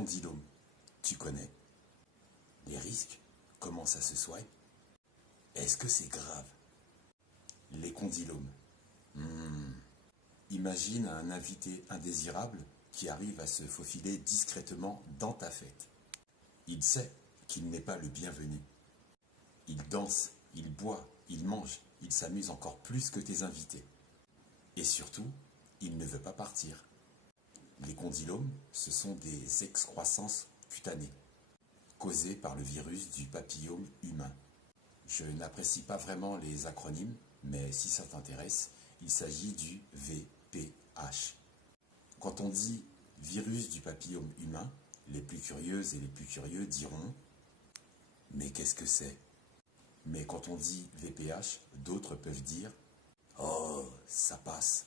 condylomes, tu connais? Les risques? Comment ça se soigne? Est-ce que c'est grave? Les condylomes. Imagine un invité indésirable qui arrive à se faufiler discrètement dans ta fête. Il sait qu'il n'est pas le bienvenu. Il danse, il boit, il mange, il s'amuse encore plus que tes invités. Et surtout, il ne veut pas partir. Les condylomes, ce sont des excroissances cutanées, causées par le virus du papillome humain. Je n'apprécie pas vraiment les acronymes, mais si ça t'intéresse, il s'agit du VPH. Quand on dit virus du papillome humain, les plus curieuses et les plus curieux diront « Mais qu'est-ce que c'est ?» Mais quand on dit VPH, d'autres peuvent dire « Oh, ça passe !»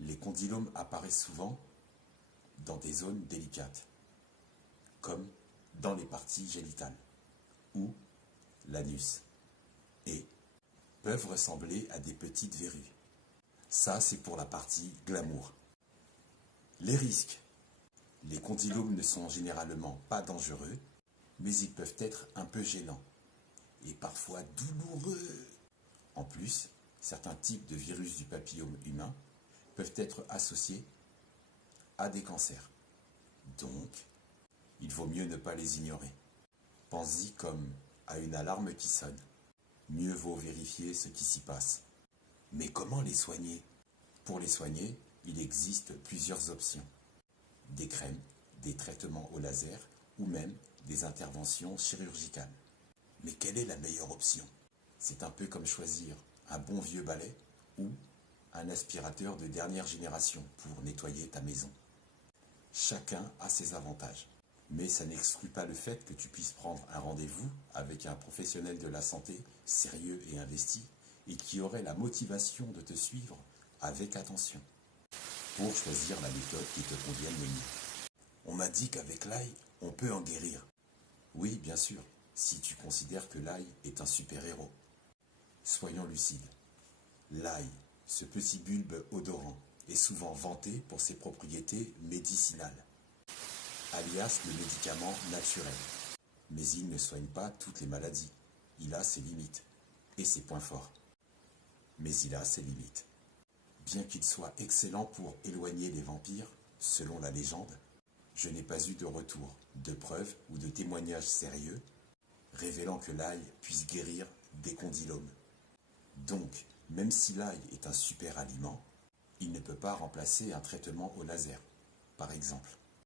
Les condylomes apparaissent souvent dans des zones délicates, comme dans les parties génitales ou l'anus, et peuvent ressembler à des petites verrues. Ça, c'est pour la partie glamour. Les risques. Les condylomes ne sont généralement pas dangereux, mais ils peuvent être un peu gênants et parfois douloureux. En plus, certains types de virus du papillome humain peuvent être associés à des cancers. Donc, il vaut mieux ne pas les ignorer. Pense-y comme à une alarme qui sonne. Mieux vaut vérifier ce qui s'y passe. Mais comment les soigner? Pour les soigner, il existe plusieurs options. Des crèmes, des traitements au laser ou même des interventions chirurgicales. Mais quelle est la meilleure option? C'est un peu comme choisir un bon vieux balai ou un aspirateur de dernière génération pour nettoyer ta maison. Chacun a ses avantages, mais ça n'exclut pas le fait que tu puisses prendre un rendez-vous avec un professionnel de la santé sérieux et investi et qui aurait la motivation de te suivre avec attention pour choisir la méthode qui te convienne le mieux. On m'a dit qu'avec l'ail, on peut en guérir. Oui, bien sûr, si tu considères que l'ail est un super-héros. Soyons lucides. L'ail, ce petit bulbe odorant, est souvent vanté pour ses propriétés médicinales, alias le médicament naturel. Mais il ne soigne pas toutes les maladies. Il a ses limites et ses points forts. Mais il a ses limites. Bien qu'il soit excellent pour éloigner les vampires, selon la légende, je n'ai pas eu de retour, de preuves ou de témoignages sérieux révélant que l'ail puisse guérir des condylomes. Donc, même si l'ail est un super aliment, il ne peut pas remplacer un traitement au laser, par exemple.